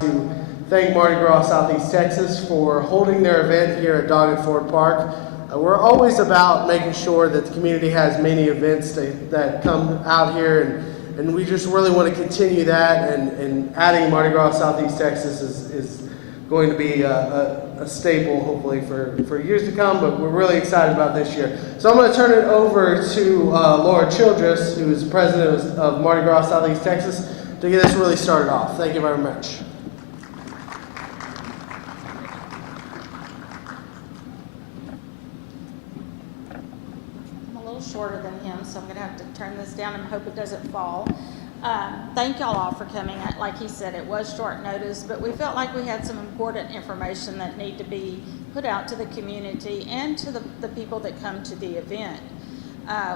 To thank Mardi Gras Southeast Texas for holding their event here at Doggett Ford Park. We're always about making sure that the community has many events that come out here, and we just really want to continue that, and adding Mardi Gras Southeast Texas is going to be a staple, hopefully, for years to come, but we're really excited about this year. So I'm going to turn it over to Laura Childress, who is president of Mardi Gras Southeast Texas, to get us really started off. Thank you very much. Shorter than him, so I'm going to have to turn this down and hope it doesn't fall. Thank y'all all for coming. Like he said, it was short notice, but we felt like we had some important information that need to be put out to the community and to the people that come to the event.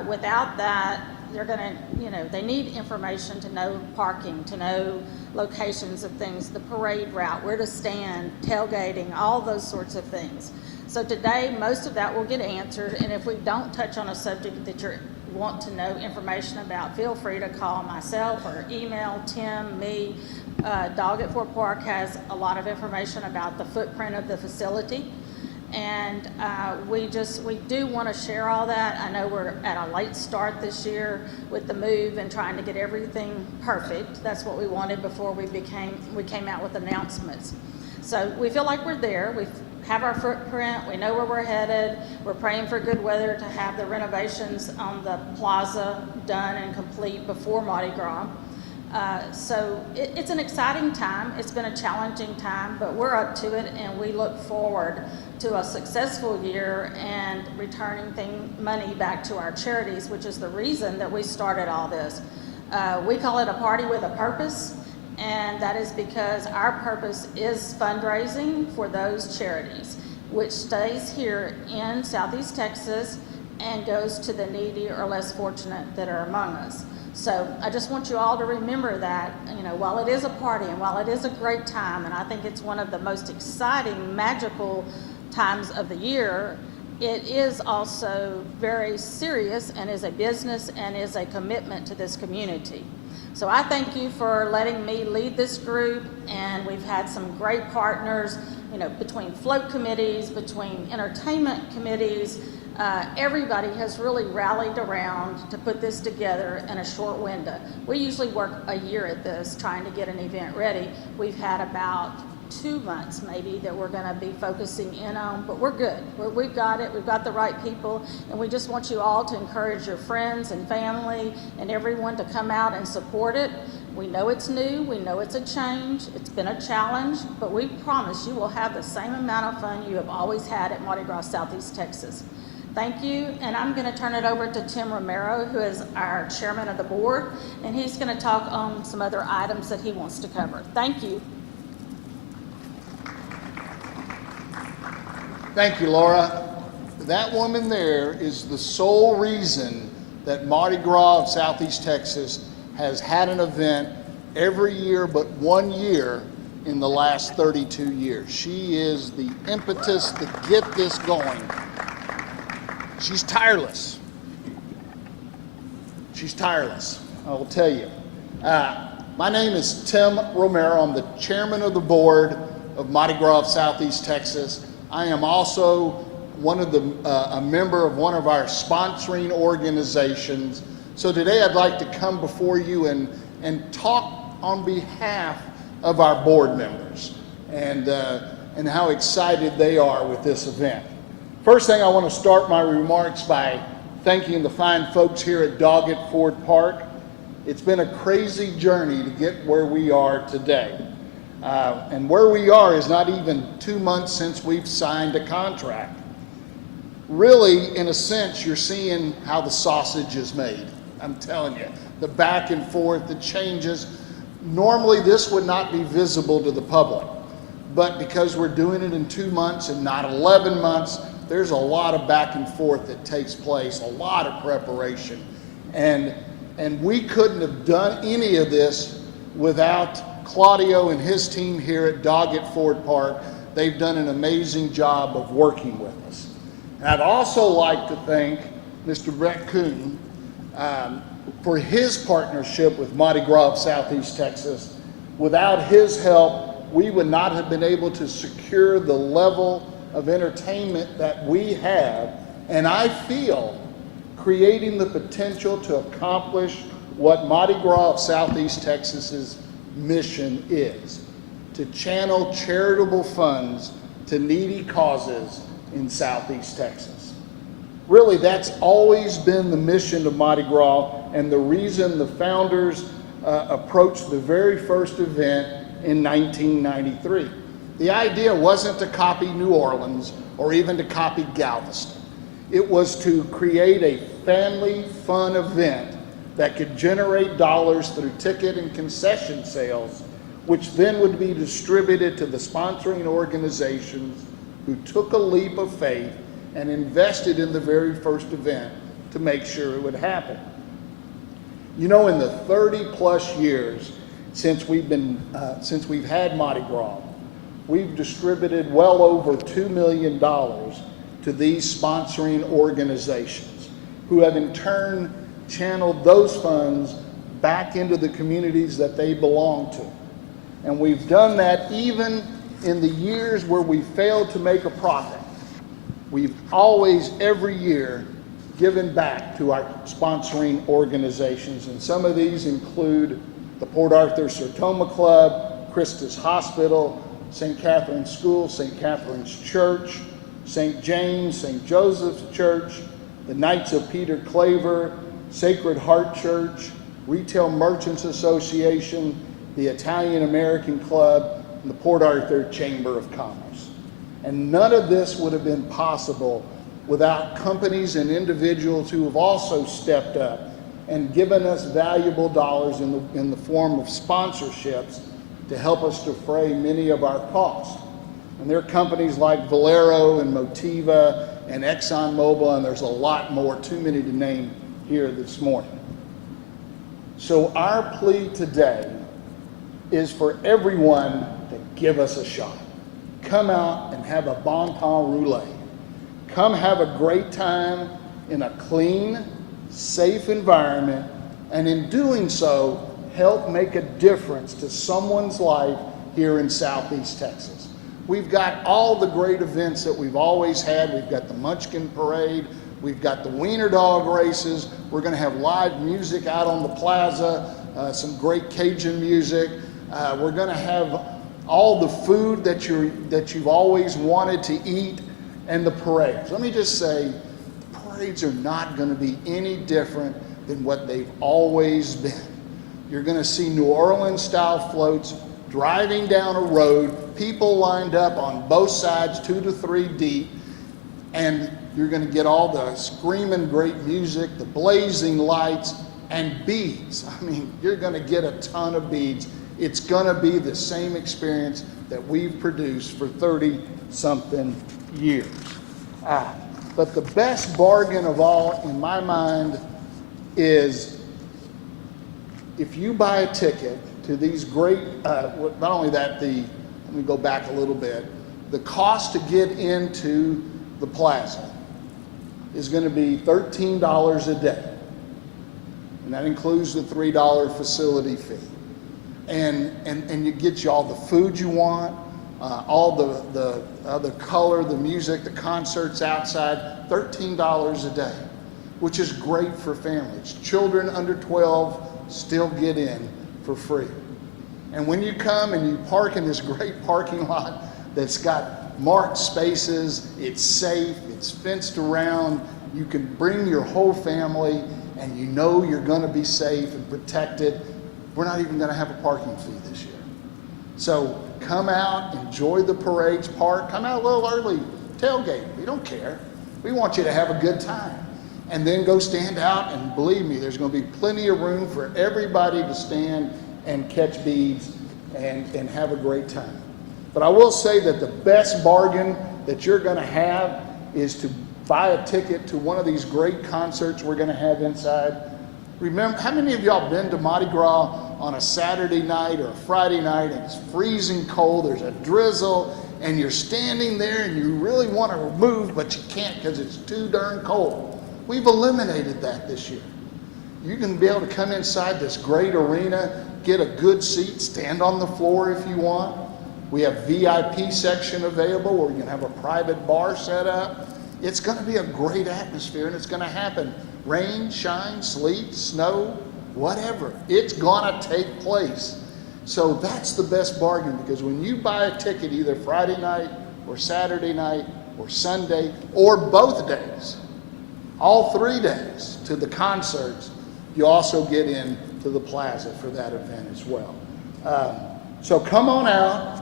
Without that, they're going to, they need information to know parking, to know locations of things, the parade route, where to stand, tailgating, all those sorts of things. So today, most of that will get answered, and if we don't touch on a subject that you want to know information about, feel free to call myself or email Tim, me. Doggett Ford Park has a lot of information about the footprint of the facility, and we do want to share all that. I know we're at a late start this year with the move and trying to get everything perfect. That's what we wanted before we came out with announcements. So we feel like we're there. We have our footprint. We know where we're headed. We're praying for good weather to have the renovations on the plaza done and complete before Mardi Gras. So it's an exciting time. It's been a challenging time, but we're up to it, and we look forward to a successful year and returning money back to our charities, which is the reason that we started all this. We call it a party with a purpose, and that is because our purpose is fundraising for those charities, which stays here in Southeast Texas and goes to the needy or less fortunate that are among us. So I just want you all to remember that, while it is a party and while it is a great time, and I think it's one of the most exciting, magical times of the year, it is also very serious and is a business and is a commitment to this community. So I thank you for letting me lead this group, and we've had some great partners, between float committees, between entertainment committees. Everybody has really rallied around to put this together in a short window. We usually work a year at this, trying to get an event ready. We've had about 2 months maybe that we're going to be focusing in on, but we're good. We've got it. We've got the right people, and we just want you all to encourage your friends and family and everyone to come out and support it. We know it's new. We know it's a change. It's been a challenge, but we promise you will have the same amount of fun you have always had at Mardi Gras Southeast Texas. Thank you, and I'm going to turn it over to Tim Romero, who is our chairman of the board, and he's going to talk on some other items that he wants to cover. Thank you. Thank you, Laura. That woman there is the sole reason that Mardi Gras of Southeast Texas has had an event every year but 1 year in the last 32 years. She is the impetus to get this going. She's tireless. She's tireless, I will tell you. My name is Tim Romero. I'm the chairman of the board of Mardi Gras of Southeast Texas. I am also a member of one of our sponsoring organizations. So today I'd like to come before you and talk on behalf of our board members and how excited they are with this event. First thing, I want to start my remarks by thanking the fine folks here at Doggett Ford Park. It's been a crazy journey to get where we are today. And where we are is not even 2 months since we've signed a contract. Really, in a sense, you're seeing how the sausage is made. I'm telling you, the back and forth, the changes. Normally, this would not be visible to the public. But because we're doing it in 2 months and not 11 months, there's a lot of back and forth that takes place, a lot of preparation. And we couldn't have done any of this without Claudio and his team here at Doggett Ford Park. They've done an amazing job of working with us. And I'd also like to thank Mr. Brett Kuhn for his partnership with Mardi Gras of Southeast Texas. Without his help, we would not have been able to secure the level of entertainment that we have, and I feel creating the potential to accomplish what Mardi Gras of Southeast Texas's mission is, to channel charitable funds to needy causes in Southeast Texas. Really, that's always been the mission of Mardi Gras and the reason the founders approached the very first event in 1993. The idea wasn't to copy New Orleans or even to copy Galveston. It was to create a family fun event that could generate dollars through ticket and concession sales, which then would be distributed to the sponsoring organizations who took a leap of faith and invested in the very first event to make sure it would happen. You know, in the 30+ years since we've had Mardi Gras, we've distributed well over $2 million to these sponsoring organizations who have in turn channeled those funds back into the communities that they belong to. And we've done that even in the years where we failed to make a profit. We've always, every year, given back to our sponsoring organizations. And some of these include the Port Arthur Sertoma Club, Christus Hospital, St. Catherine's School, St. Catherine's Church, St. James, St. Joseph's Church, the Knights of Peter Claver, Sacred Heart Church, Retail Merchants Association, the Italian American Club, and the Port Arthur Chamber of Commerce. And none of this would have been possible without companies and individuals who have also stepped up and given us valuable dollars in the form of sponsorships to help us defray many of our costs. And there are companies like Valero and Motiva and ExxonMobil, and there's a lot more, too many to name here this morning. So our plea today is for everyone to give us a shot. Come out and have a bon temps roulette. Come have a great time in a clean, safe environment, and in doing so, help make a difference to someone's life here in Southeast Texas. We've got all the great events that we've always had. We've got the Munchkin Parade. We've got the Wiener Dog races. We're going to have live music out on the plaza, some great Cajun music. We're going to have all the food that you've always wanted to eat, and the parades. Let me just say, the parades are not going to be any different than what they've always been. You're going to see New Orleans-style floats driving down a road, people lined up on both sides, 2 to 3 deep, and you're going to get all the screaming great music, the blazing lights, and beads. I mean, you're going to get a ton of beads. It's going to be the same experience that we've produced for 30-something years. But the best bargain of all, in my mind, is if you buy a ticket to these great, not only that, let me go back a little bit, the cost to get into the plaza is going to be $13 a day. And that includes the $3 facility fee. And you get you all the food you want, all the color, the music, the concerts outside, $13 a day, which is great for families. Children under 12 still get in for free. And when you come and you park in this great parking lot that's got marked spaces, it's safe, it's fenced around, you can bring your whole family and you know you're going to be safe and protected. We're not even going to have a parking fee this year. So come out, enjoy the parades, park, come out a little early, tailgate. We don't care. We want you to have a good time. And then go stand out, and believe me, there's going to be plenty of room for everybody to stand and catch beads and have a great time. But I will say that the best bargain that you're going to have is to buy a ticket to one of these great concerts we're going to have inside. Remember, how many of y'all been to Mardi Gras on a Saturday night or a Friday night and it's freezing cold, there's a drizzle, and you're standing there and you really want to move, but you can't because it's too darn cold? We've eliminated that this year. You can be able to come inside this great arena, get a good seat, stand on the floor if you want. We have VIP section available where you can have a private bar set up. It's going to be a great atmosphere, and it's going to happen. Rain, shine, sleet, snow, whatever. It's going to take place. So that's the best bargain, because when you buy a ticket either Friday night or Saturday night or Sunday or both days, all 3 days to the concerts, you also get in to the plaza for that event as well. So come on out,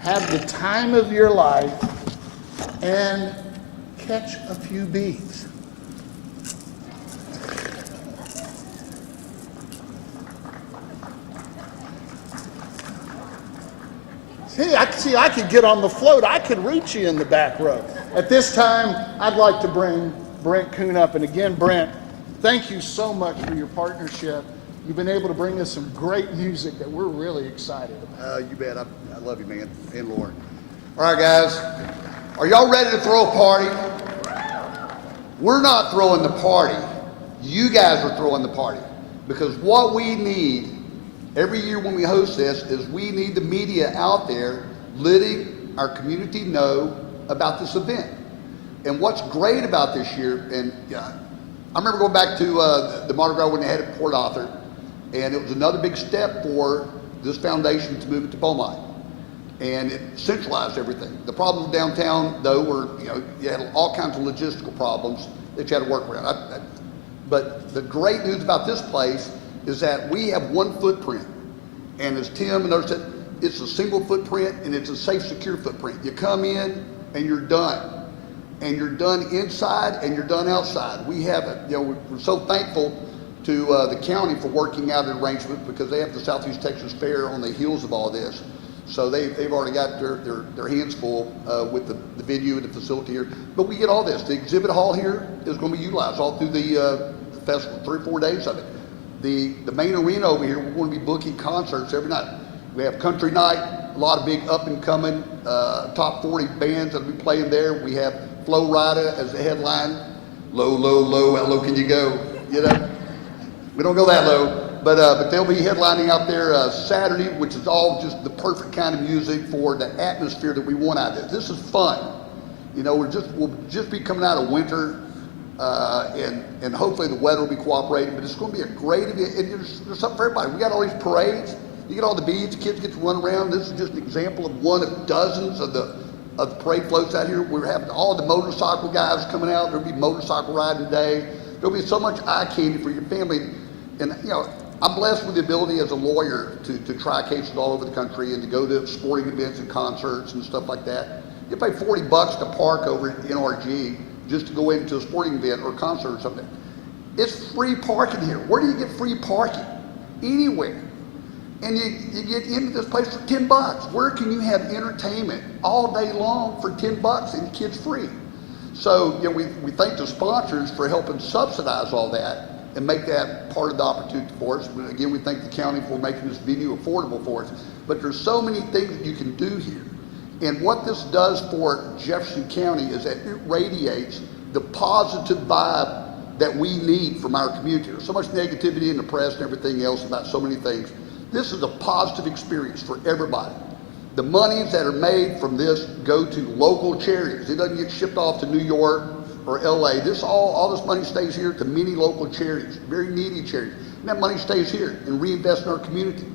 have the time of your life, and catch a few beads. See, I could get on the float. I could reach you in the back row. At this time, I'd like to bring Brent Kuhn up. And again, Brent, thank you so much for your partnership. You've been able to bring us some great music that we're really excited about. You bet. I love you, man, and Lauren. All right, guys. Are y'all ready to throw a party? We're not throwing the party. You guys are throwing the party. Because what we need every year when we host this is we need the media out there letting our community know about this event. And what's great about this year, and I remember going back to the Mardi Gras when they had it at Port Arthur, and it was another big step for this foundation to move it to Beaumont. And it centralized everything. The problems downtown, though, were, you had all kinds of logistical problems that you had to work around. But the great news about this place is that we have one footprint. And as Tim and others said, it's a single footprint and it's a safe, secure footprint. You come in and you're done. And you're done inside and you're done outside. We have it. You know, we're so thankful to the county for working out an arrangement because they have the Southeast Texas Fair on the heels of all this. So they've already got their hands full with the venue and the facility here. But we get all this. The exhibit hall here is going to be utilized all through the festival, 3 or 4 days of it. The main arena over here, we're going to be booking concerts every night. We have country night, a lot of big up and coming top 40 bands that will be playing there. We have Flo Rida as the headline. Low, low, low, how low can you go? You know, we don't go that low, but they'll be headlining out there Saturday, which is all just the perfect kind of music for the atmosphere that we want out of this. This is fun. You know, we'll just be coming out of winter, and hopefully the weather will be cooperating, but it's going to be a great event, and there's something for everybody. We got all these parades. You get all the beads, kids get to run around. This is just an example of one of dozens of the parade floats out here. We're having all the motorcycle guys coming out. There'll be motorcycle riding today. There'll be so much eye candy for your family. And, you know, I'm blessed with the ability as a lawyer to try cases all over the country and to go to sporting events and concerts and stuff like that. You pay $40 to park over at NRG just to go into a sporting event or a concert or something. It's free parking here. Where do you get free parking? Anywhere. And you get into this place for $10. Where can you have entertainment all day long for $10 and kids free? So, you know, we thank the sponsors for helping subsidize all that and make that part of the opportunity for us. But again, we thank the county for making this venue affordable for us. But there's so many things that you can do here. And what this does for Jefferson County is that it radiates the positive vibe that we need from our community. There's so much negativity in the press and everything else about so many things. This is a positive experience for everybody. The monies that are made from this go to local charities. It doesn't get shipped off to New York or LA. All this money stays here to many local charities, very needy charities. And that money stays here and reinvests in our community.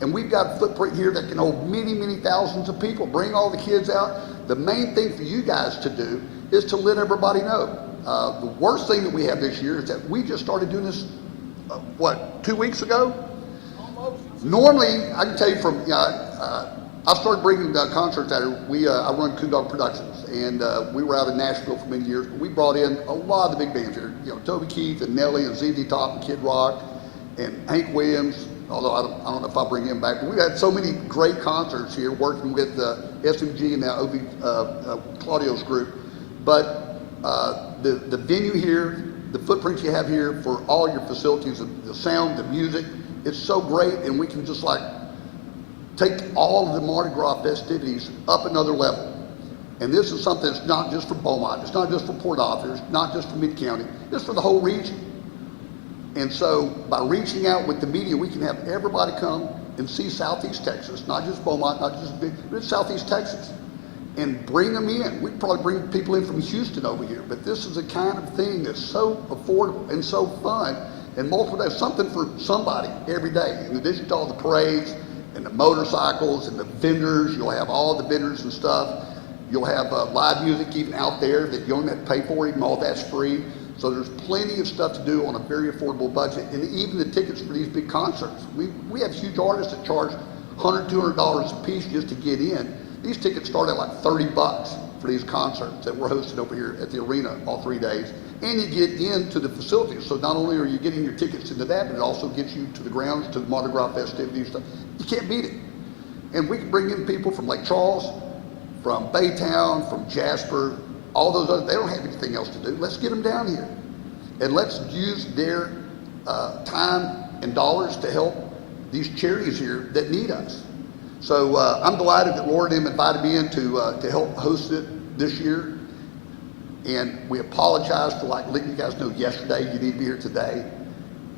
And we've got a footprint here that can hold many, many thousands of people. Bring all the kids out. The main thing for you guys to do is to let everybody know. The worst thing that we have this year is that we just started doing this, 2 weeks ago? Normally, I can tell you from, I started bringing concerts out here. I run Coon Dog Productions, and we were out in Nashville for many years. But we brought in a lot of the big bands here. You know, Toby Keith and Nelly and ZZ Top and Kid Rock and Hank Williams. Although I don't know if I'll bring him back. But we've had so many great concerts here working with SMG and now Claudio's group. But the venue here, the footprint you have here for all your facilities, the sound, the music, it's so great, and we can just like take all of the Mardi Gras festivities up another level. And this is something that's not just for Beaumont, it's not just for Port Arthur, it's not just for Mid-County, it's for the whole region. And so by reaching out with the media, we can have everybody come and see Southeast Texas, not just Beaumont, not just big, but it's Southeast Texas, and bring them in. We'd probably bring people in from Houston over here, but this is the kind of thing that's so affordable and so fun. And multiple days, something for somebody every day. In addition to all the parades and the motorcycles and the vendors, you'll have all the vendors and stuff. You'll have live music even out there that you don't have to pay for, even all that's free. So there's plenty of stuff to do on a very affordable budget. And even the tickets for these big concerts. We have huge artists that charge $100, $200 a piece just to get in. These tickets start at like $30 for these concerts that we're hosting over here at the arena all 3 days. And you get into the facilities. So not only are you getting your tickets into that, but it also gets you to the grounds, to the Mardi Gras festivities. Stuff. You can't beat it. And we can bring in people from Lake Charles, from Baytown, from Jasper, all those others. They don't have anything else to do. Let's get them down here. And let's use their time and dollars to help these charities here that need us. So I'm delighted that Laura and them invited me in to help host it this year. And we apologize for letting you guys know yesterday you need to be here today.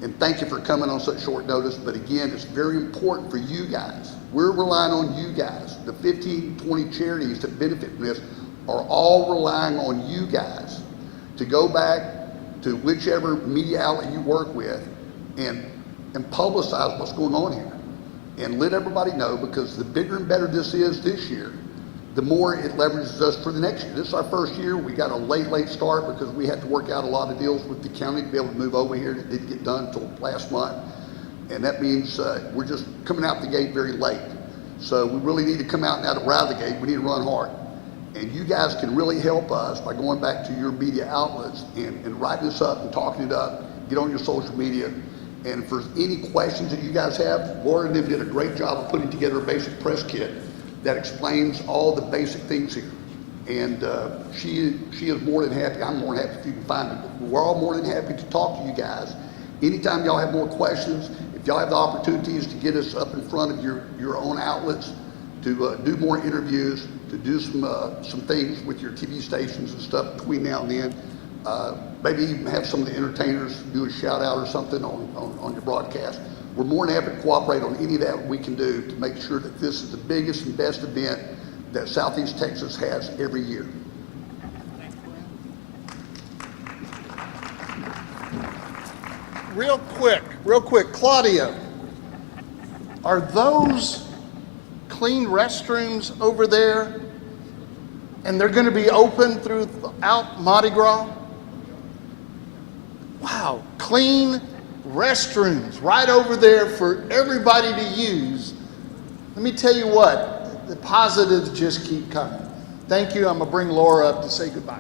And thank you for coming on such short notice. But again, it's very important for you guys. We're relying on you guys. The 15, 20 charities that benefit from this are all relying on you guys to go back to whichever media outlet you work with and publicize what's going on here. And let everybody know, because the bigger and better this is this year, the more it leverages us for the next year. This is our first year. We got a late start because we had to work out a lot of deals with the county to be able to move over here. It didn't get done until last month. and that means we're just coming out the gate very late. So we really need to come out now to ride the gate. We need to run hard. And you guys can really help us by going back to your media outlets and writing this up and talking it up. Get on your social media. And for any questions that you guys have, Laura and them did a great job of putting together a basic press kit that explains all the basic things here. And she is more than happy. I'm more than happy if you can find it. We're all more than happy to talk to you guys. Anytime y'all have more questions, if y'all have the opportunities to get us up in front of your own outlets, to do more interviews, to do some things with your TV stations and stuff between now and then, maybe even have some of the entertainers do a shout out or something on your broadcast. We're more than happy to cooperate on any of that we can do to make sure that this is the biggest and best event that Southeast Texas has every year. Real quick, Claudia, are those clean restrooms over there, and they're going to be open throughout Mardi Gras? Wow, clean restrooms right over there for everybody to use. Let me tell you what, the positives just keep coming. Thank you. I'm going to bring Laura up to say goodbye.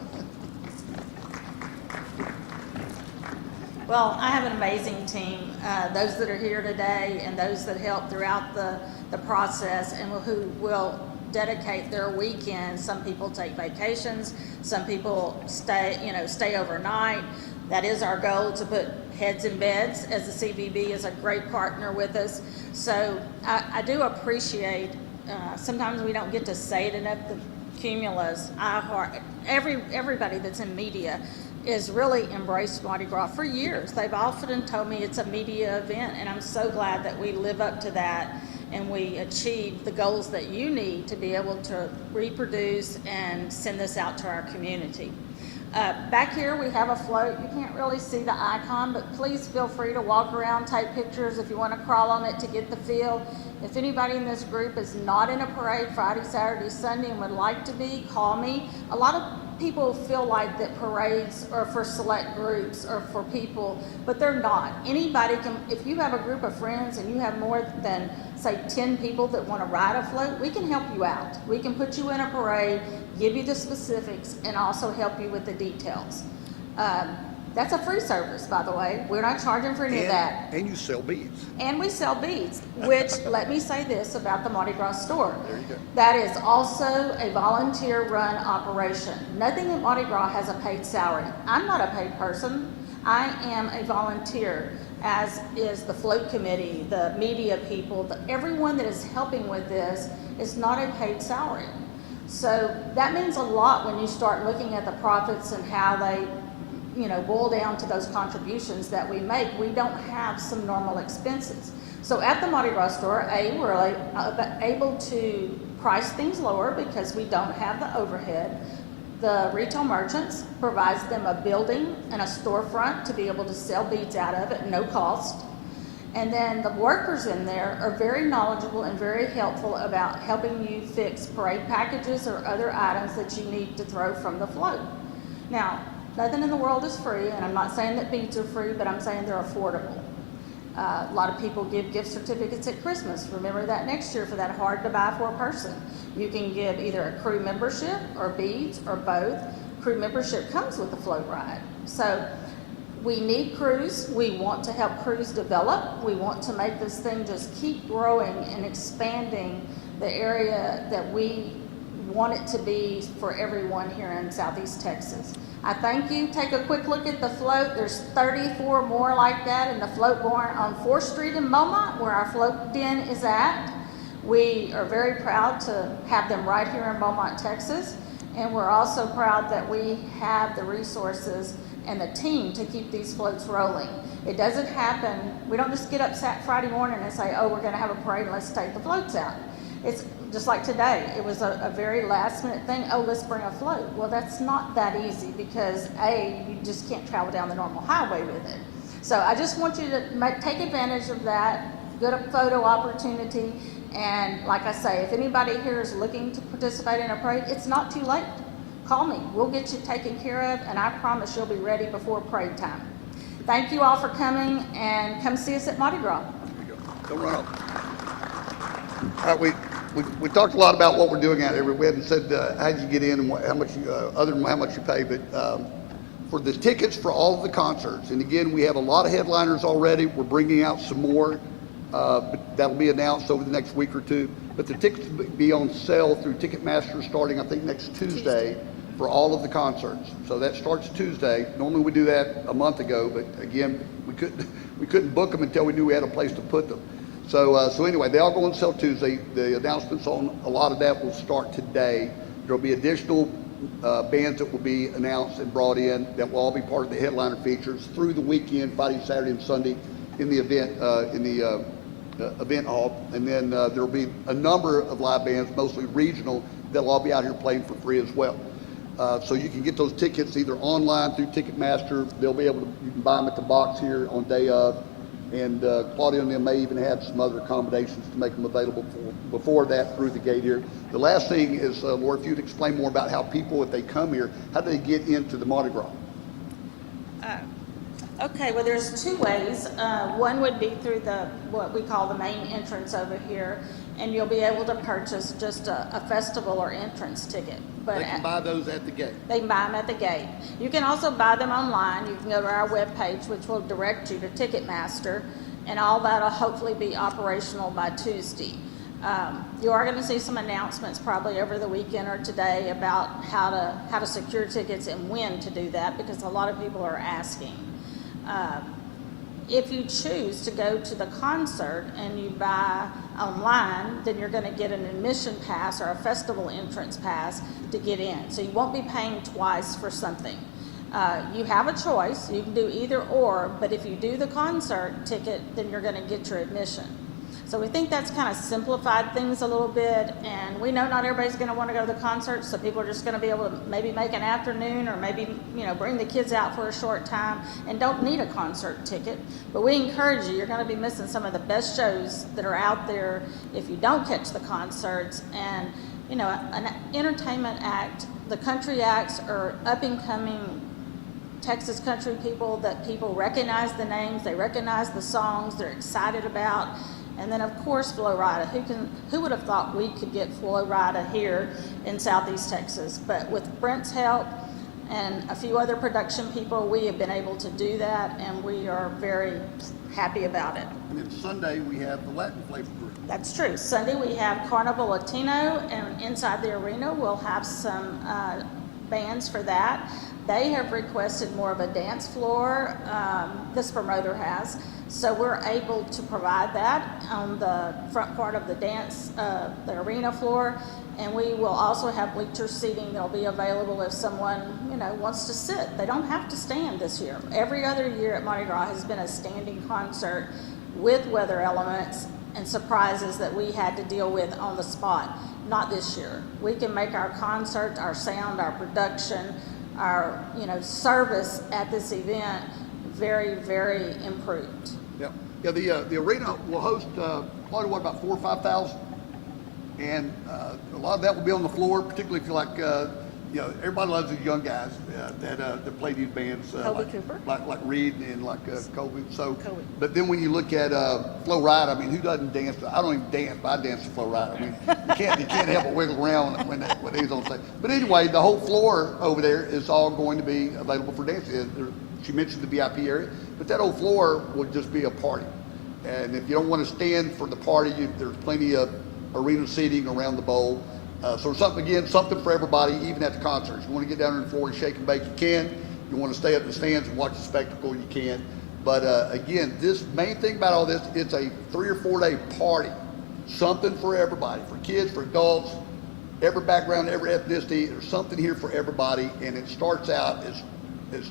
Well, I have an amazing team, those that are here today and those that help throughout the process and who will dedicate their weekend. Some people take vacations, some people stay overnight. That is our goal, to put heads in beds, as the CVB is a great partner with us. So I do appreciate, sometimes we don't get to say it enough, the Cumulus, iHeart, everybody that's in media is really embraced Mardi Gras for years. They've often told me it's a media event, and I'm so glad that we live up to that and we achieve the goals that you need to be able to reproduce and send this out to our community. Back here we have a float. You can't really see the icon, but please feel free to walk around, take pictures if you want to crawl on it to get the feel. If anybody in this group is not in a parade Friday, Saturday, Sunday and would like to be, call me. A lot of people feel like that parades are for select groups or for people, but they're not. Anybody can, if you have a group of friends and you have more than, say, 10 people that want to ride a float, we can help you out. We can put you in a parade, give you the specifics, and also help you with the details. That's a free service, by the way. We're not charging for any of that. And you sell beads. And we sell beads, which, let me say this about the Mardi Gras store. There you go. That is also a volunteer-run operation. Nothing at Mardi Gras has a paid salary. I'm not a paid person. I am a volunteer, as is the float committee, the media people, everyone that is helping with this is not a paid salary. So that means a lot when you start looking at the profits and how they boil down to those contributions that we make. We don't have some normal expenses. So at the Mardi Gras store, we're able to price things lower because we don't have the overhead. The retail merchants provides them a building and a storefront to be able to sell beads out of at no cost. And then the workers in there are very knowledgeable and very helpful about helping you fix parade packages or other items that you need to throw from the float. Now, nothing in the world is free, and I'm not saying that beads are free, but I'm saying they're affordable. A lot of people give gift certificates at Christmas. Remember that next year for that hard to buy for a person. You can give either a crew membership or beads or both. Crew membership comes with the float ride. So we need crews. We want to help crews develop. We want to make this thing just keep growing and expanding the area that we want it to be for everyone here in Southeast Texas. I thank you. Take a quick look at the float. There's 34 more like that in the float barn on 4th Street in Beaumont, where our float den is at. We are very proud to have them right here in Beaumont, Texas. And we're also proud that we have the resources and the team to keep these floats rolling. It doesn't happen. We don't just get up Friday morning and say, oh, we're going to have a parade and let's take the floats out. It's just like today. It was a very last minute thing. Oh, let's bring a float. Well, that's not that easy because you just can't travel down the normal highway with it. So I just want you to take advantage of that, get a photo opportunity. And like I say, if anybody here is looking to participate in a parade, it's not too late. Call me. We'll get you taken care of, and I promise you'll be ready before parade time. Thank you all for coming, and come see us at Mardi Gras. Don't run off. All right, we talked a lot about what we're doing out here. We haven't said how you get in and how much you, other than how much you pay, but for the tickets for all of the concerts, and again, we have a lot of headliners already. We're bringing out some more, but that'll be announced over the next week or two. But the tickets will be on sale through Ticketmaster starting, I think, next Tuesday for all of the concerts. So that starts Tuesday. Normally we do that a month ago, but again, we couldn't book them until we knew we had a place to put them. So anyway, they all go on sale Tuesday. The announcements on a lot of that will start today. There'll be additional bands that will be announced and brought in that will all be part of the headliner features through the weekend, Friday, Saturday, and Sunday in the event event hall. And then there'll be a number of live bands, mostly regional, that'll all be out here playing for free as well. So you can get those tickets either online through Ticketmaster. They'll be able to, you can buy them at the box here on day of. And Claudia and them may even have some other accommodations to make them available before that through the gate here. The last thing is, Laura, if you'd explain more about how people, if they come here, how do they get into the Mardi Gras? Okay, well, there's two ways. One would be through what we call the main entrance over here, and you'll be able to purchase just a festival or entrance ticket. But They can buy those at the gate. they can buy them at the gate. You can also buy them online. You can go to our webpage, which will direct you to Ticketmaster, and all that'll hopefully be operational by Tuesday. You are going to see some announcements probably over the weekend or today about how to secure tickets and when to do that, because a lot of people are asking. If you choose to go to the concert and you buy online, then you're going to get an admission pass or a festival entrance pass to get in. So you won't be paying twice for something. You have a choice. You can do either or, but if you do the concert ticket, then you're going to get your admission. So we think that's kind of simplified things a little bit, and we know not everybody's going to want to go to the concert, so people are just going to be able to maybe make an afternoon or maybe, bring the kids out for a short time and don't need a concert ticket. But we encourage you, you're going to be missing some of the best shows that are out there if you don't catch the concerts. And, an entertainment act, the country acts are up and coming Texas country people that people recognize the names, they recognize the songs, they're excited about. And then, of course, Flo Rida. Who would have thought we could get Flo Rida here in Southeast Texas? But with Brent's help and a few other production people, we have been able to do that, and we are very happy about it. And then Sunday, we have the Latin flavor group. That's true. Sunday, we have Carnival Latino, and inside the arena, we'll have some bands for that. They have requested more of a dance floor, this promoter has, so we're able to provide that on the front part of the the arena floor, and we will also have bleacher seating that'll be available if someone, wants to sit. They don't have to stand this year. Every other year at Mardi Gras has been a standing concert with weather elements and surprises that we had to deal with on the spot. Not this year. We can make our concert, our sound, our production, our service at this event very, very improved. Yeah. The arena will host probably about 4,000 or 5,000, and a lot of that will be on the floor. Particularly if you like, everybody loves these young guys that play these bands. Kobe Cooper, like Reed and like Kobe. So, Kobe. But then when you look at Flo Rida, I mean, who doesn't dance? I don't even dance, but I dance to Flo Rida. I mean, you can't help but wiggle around when he's on stage. But anyway, the whole floor over there is all going to be available for dancing. She mentioned the VIP area, but that whole floor will just be a party. And if you don't want to stand for the party, there's plenty of arena seating around the bowl. So something for everybody, even at the concerts. You want to get down on the floor and shake and bake, you can. You want to stay up in the stands and watch the spectacle, you can. But again, this main thing about all this, it's a 3 or 4 day party. Something for everybody, for kids, for adults, every background, every ethnicity. There's something here for everybody, and it starts out as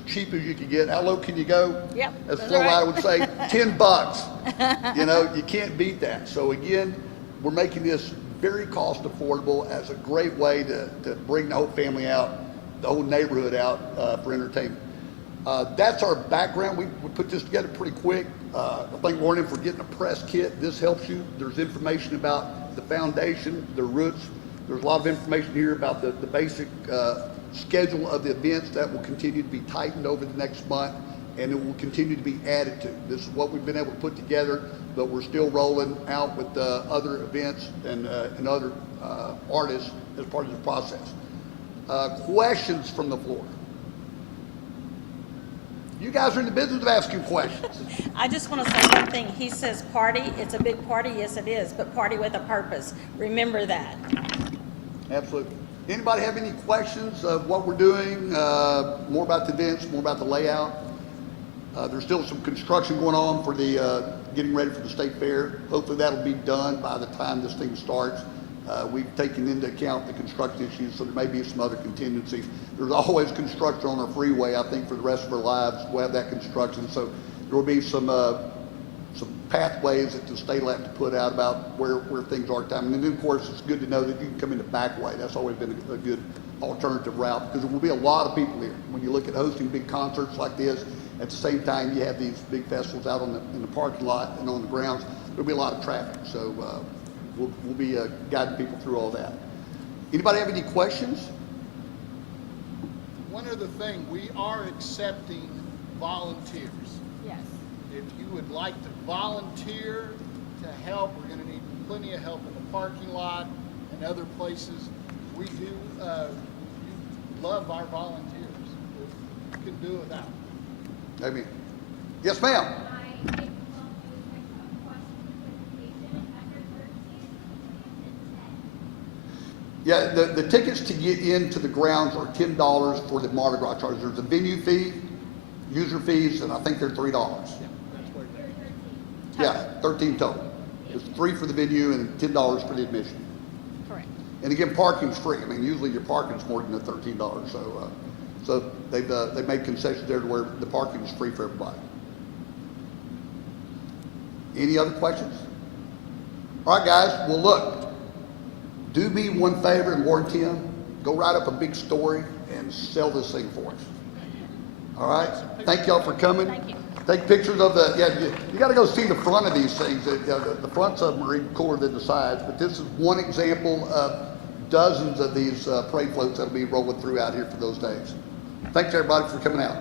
cheap as you can get. How low can you go? Yep. As Flo Rida would say, $10. You can't beat that. So again, we're making this very cost affordable as a great way to bring the whole family out, the whole neighborhood out for entertainment. That's our background. We put this together pretty quick. I thank Warren for getting a press kit. This helps you. There's information about the foundation, the roots. There's a lot of information here about the basic schedule of the events that will continue to be tightened over the next month. and it will continue to be added to. This is what we've been able to put together, but we're still rolling out with other events and other artists as part of the process. Questions from the floor? You guys are in the business of asking questions. I just want to say one thing. He says party, it's a big party. Yes, it is, but party with a purpose. Remember that. Absolutely. Anybody have any questions of what we're doing? More about the events, more about the layout? There's still some construction going on for the getting ready for the state fair. Hopefully that'll be done by the time this thing starts. We've taken into account the construction issues, so there may be some other contingencies. There's always construction on our freeway, I think, for the rest of our lives. We'll have that construction, so there will be some pathways that the state will have to put out about where things are at the time. And then, of course, it's good to know that you can come in the back way. That's always been a good alternative route, because there will be a lot of people here. When you look at hosting big concerts like this, at the same time you have these big festivals out in the parking lot and on the grounds, there'll be a lot of traffic. So we'll be guiding people through all that. Anybody have any questions? One other thing, we are accepting volunteers. Yes. If you would like to volunteer to help, we're going to need plenty of help in the parking lot and other places. We do love our volunteers. We can do without. Maybe. Yes, ma'am. Yeah, the tickets to get into the grounds are $10 for the Mardi Gras charge. There's a venue fee, user fees, and I think they're $3. Yeah, 13 total. It's $3 for the venue and $10 for the admission. Correct. And again, parking's free. I mean, usually your parking's more than the $13. So they've made concessions there to where the parking is free for everybody. Any other questions? All right, guys. Well, look. Do me one favor and Ward 10, go write up a big story and sell this thing for us. All right? Thank y'all for coming. Thank you. Take pictures of you got to go see the front of these things. The fronts of them are even cooler than the sides, but this is one example of dozens of these parade floats that'll be rolling through out here for those days. Thanks everybody for coming out.